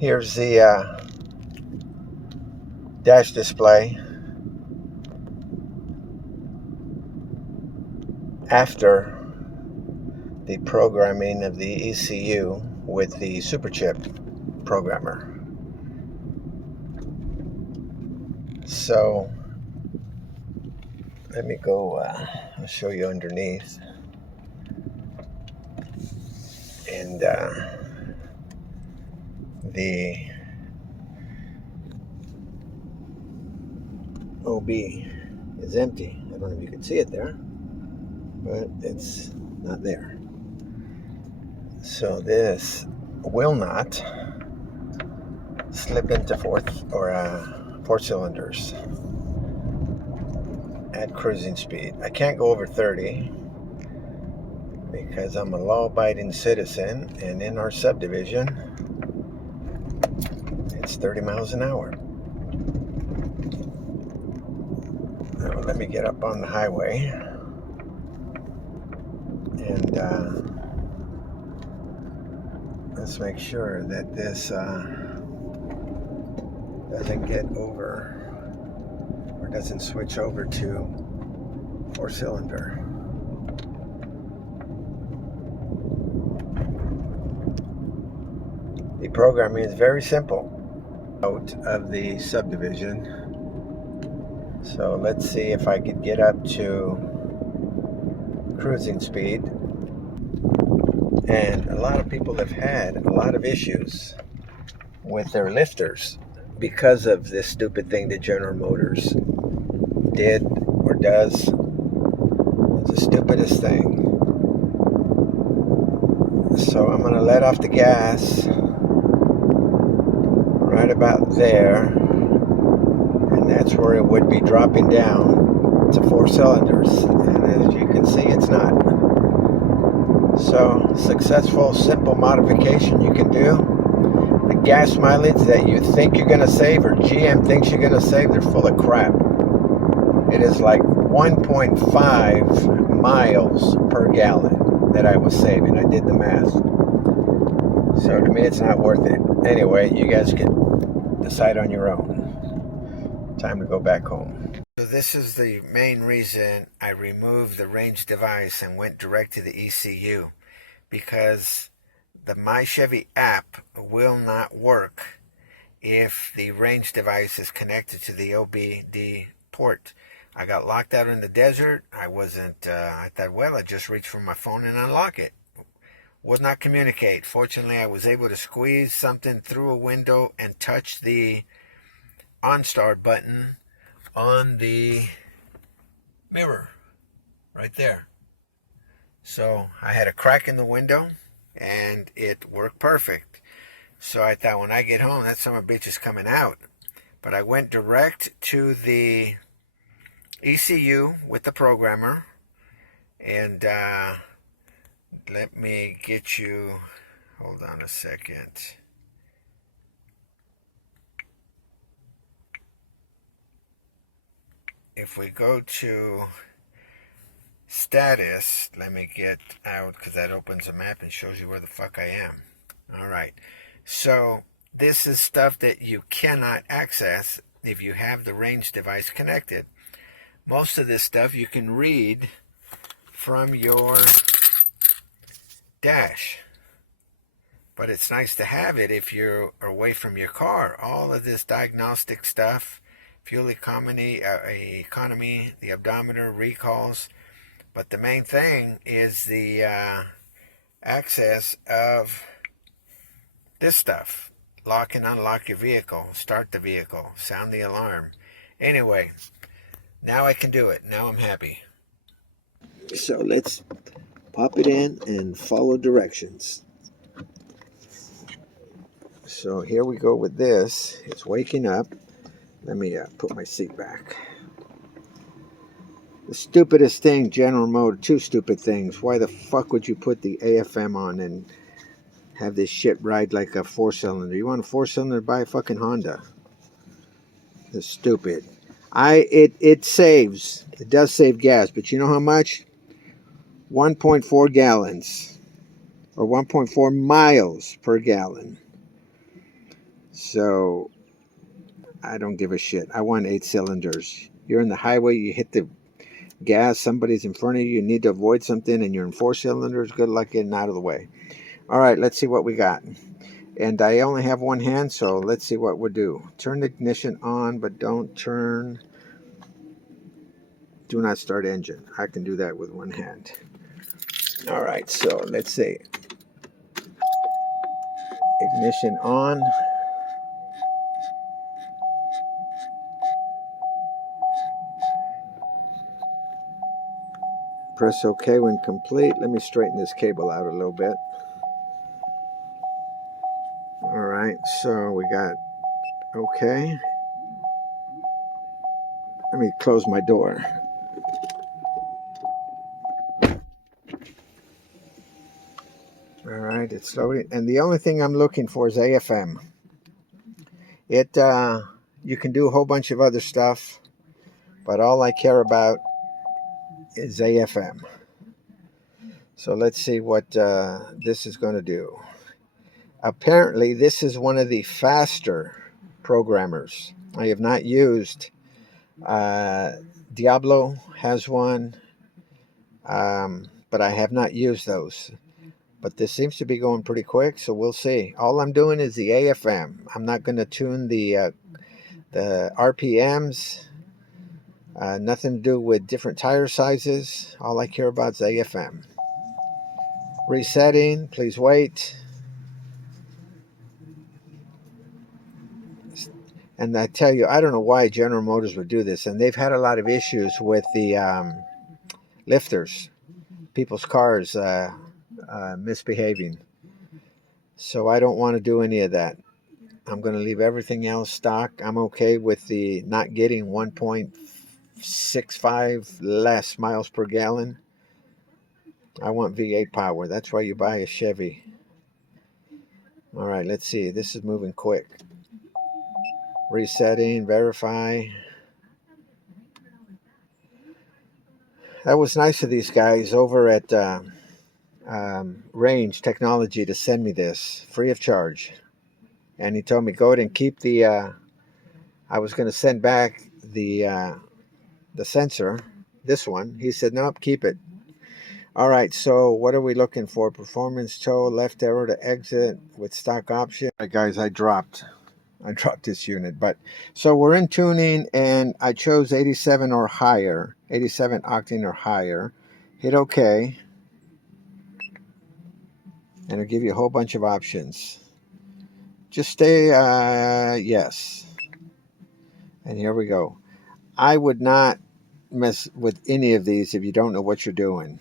Here's the dash display after the programming of the ECU with the Superchip programmer. So let me go, I'll show you underneath. And the OB is empty. I don't know if you can see it there, but it's not there. So this will not slip into four cylinders at cruising speed. I can't go over 30 because I'm a law-abiding citizen, and in our subdivision it's 30 miles an hour. Now, let me get up on the highway and let's make sure that this doesn't get over or doesn't switch over to four-cylinder. The programming is very simple out of the subdivision. So let's see if I could get up to cruising speed. And a lot of people have had a lot of issues with their lifters because of this stupid thing that General Motors did or does. It's the stupidest thing. So I'm going to let off the gas right about there, and that's where it would be dropping down to four cylinders, and as you can see, it's not. So successful, simple modification you can do. The gas mileage that you think you're going to save, or GM thinks you're going to save, they're full of crap. It is like 1.5 miles per gallon that I was saving. I did the math. So to me, it's not worth it. Anyway, you guys can decide on your own. Time to go back home. So this is the main reason I removed the range device and went direct to the ECU, because the MyChevy app will not work if the range device is connected to the OBD port. I got locked out in the desert. I thought, well, I just reach for my phone and unlock it. Would not communicate. Fortunately, I was able to squeeze something through a window and touch the OnStar button on the mirror right there. So I had a crack in the window and it worked perfect. So I thought, when I get home, that son of a bitch is coming out. But I went direct to the ECU with the programmer, and let me get you, hold on a second. If we go to status, let me get out, because that opens a map and shows you where the fuck I am. Alright, so this is stuff that you cannot access if you have the range device connected. Most of this stuff you can read from your dash, but it's nice to have it if you're away from your car. All of this diagnostic stuff, fuel economy, the odometer, recalls, but the main thing is the access of this stuff. Lock and unlock your vehicle, start the vehicle, sound the alarm. Anyway, now I can do it. Now I'm happy. So let's pop it in and follow directions. So here we go with this. It's waking up. Let me put my seat back. The stupidest thing, General Motors, two stupid things. Why the fuck would you put the AFM on and have this shit ride like a four-cylinder? You want a four-cylinder, buy a fucking Honda. It's stupid. It saves. It does save gas, but you know how much? 1.4 gallons or 1.4 miles per gallon. So I don't give a shit. I want 8 cylinders. You're in the highway, you hit the gas, somebody's in front of you, you need to avoid something, and you're in 4 cylinders. Good luck getting out of the way. All right, let's see what we got. And I only have one hand, so let's see what we'll do. Turn the ignition on, but don't turn. Do not start engine. I can do that with one hand. All right, so let's see. Ignition on. Press OK when complete. Let me straighten this cable out a little bit. All right, so we got OK. Let me close my door. All right, it's loading. And the only thing I'm looking for is AFM. You can do a whole bunch of other stuff, but all I care about is AFM. So let's see what this is going to do. Apparently, this is one of the faster programmers. I have not used. Diablo has one, but I have not used those. But this seems to be going pretty quick, so we'll see. All I'm doing is the AFM. I'm not going to tune the RPMs. Nothing to do with different tire sizes. All I care about is AFM. Resetting. Please wait. And I tell you, I don't know why General Motors would do this. And they've had a lot of issues with the lifters, people's cars misbehaving. So I don't want to do any of that. I'm going to leave everything else stock. I'm okay with the not getting 1.65 less miles per gallon. I want V8 power. That's why you buy a Chevy. All right, let's see. This is moving quick. Resetting, verify. That was nice of these guys over at Range Technology to send me this free of charge. And he told me go ahead and keep the. I was going to send back the sensor, this one. He said nope, keep it. All right, so what are we looking for? Performance tow, left arrow to exit with stock option. All right, guys, I dropped this unit, but so we're in tuning, and I chose 87 or higher, 87 octane or higher. Hit OK, and it'll give you a whole bunch of options. Just stay yes, and here we go. I would not mess with any of these if you don't know what you're doing,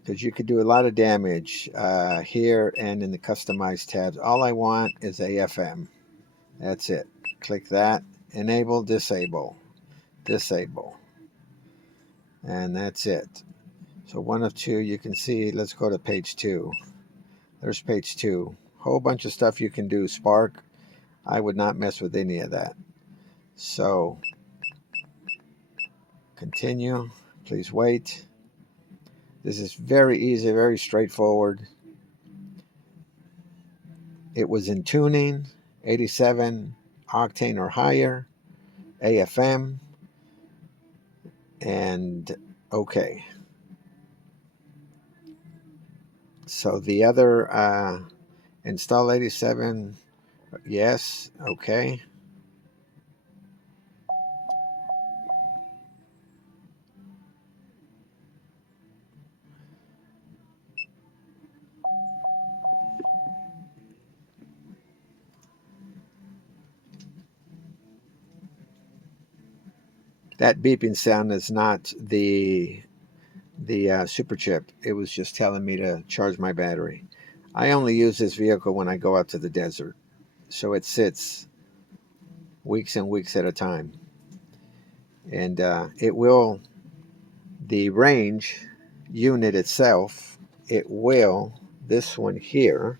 because you could do a lot of damage here and in the customized tabs. All I want is AFM. That's it. Click that. Enable, disable, disable. And that's it. So one of two, you can see. Let's go to page 2. There's page 2. Whole bunch of stuff you can do. Spark. I would not mess with any of that. So continue. Please wait. This is very easy, very straightforward. It was in tuning, 87 octane or higher, AFM, and OK. So the other install 87, yes, OK. That beeping sound is not the Superchip. It was just telling me to charge my battery. I only use this vehicle when I go out to the desert, so it sits weeks and weeks at a time. And it will, the range unit itself, it will, this one here,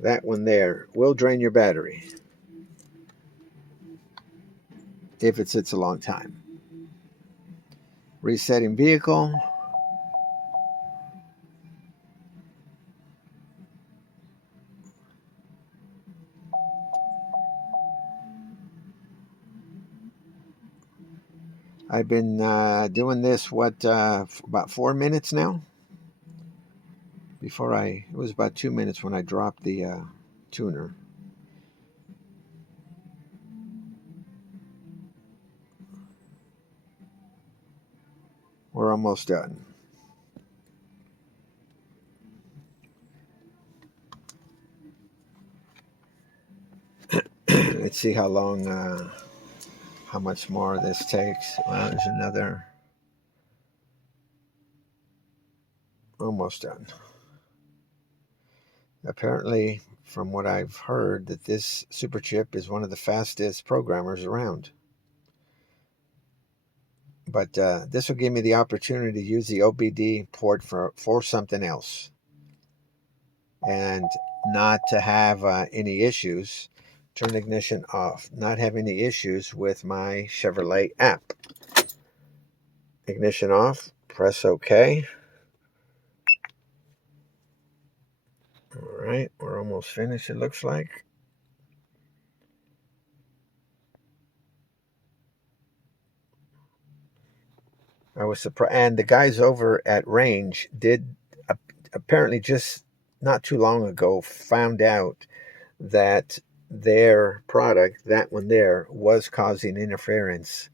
that one there, will drain your battery if it sits a long time. Resetting vehicle. I've been doing this, for about 4 minutes now. It was about 2 minutes when I dropped the tuner. We're almost done. Let's see how much more this takes. Well, there's another. Almost done. Apparently, from what I've heard, that this Superchip is one of the fastest programmers around. But this will give me the opportunity to use the OBD port for something else. And not to have any issues. Turn ignition off. Not have any issues with my Chevrolet app. Ignition off. Press OK. All right, we're almost finished, it looks like. I was surprised. And the guys over at Range did apparently just not too long ago found out that their product, that one there, was causing interference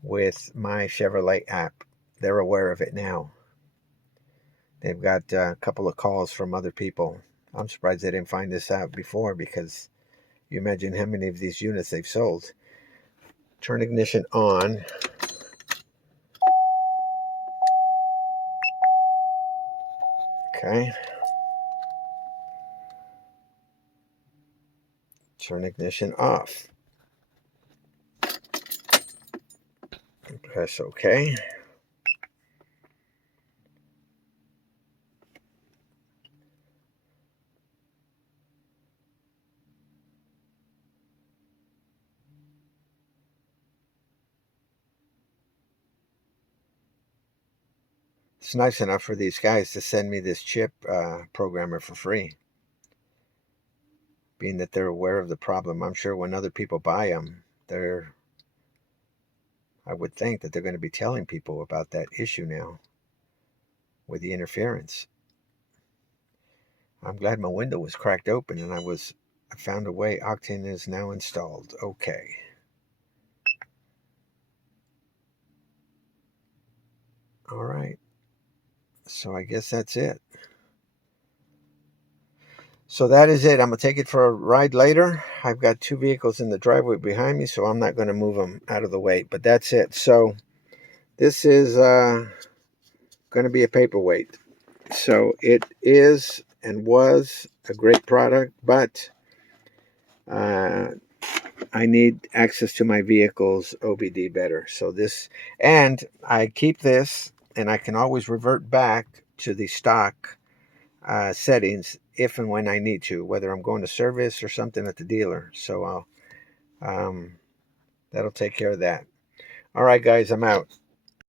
with my Chevrolet app. They're aware of it now. They've got a couple of calls from other people. I'm surprised they didn't find this out before, because you imagine how many of these units they've sold. Turn ignition on. Okay. Turn ignition off. Press OK. It's nice enough for these guys to send me this chip programmer for free. Being that they're aware of the problem, I'm sure when other people buy them, I would think that they're going to be telling people about that issue now with the interference. I'm glad my window was cracked open and I found a way. Octane is now installed. Okay. All right. So I guess that's it. So that is it. I'm going to take it for a ride later. I've got 2 vehicles in the driveway behind me, so I'm not going to move them out of the way. But that's it. So this is going to be a paperweight. So it is and was a great product, but I need access to my vehicle's OBD better. So this, and I keep this, and I can always revert back to the stock settings if and when I need to, whether I'm going to service or something at the dealer. So that'll take care of that. All right, guys, I'm out.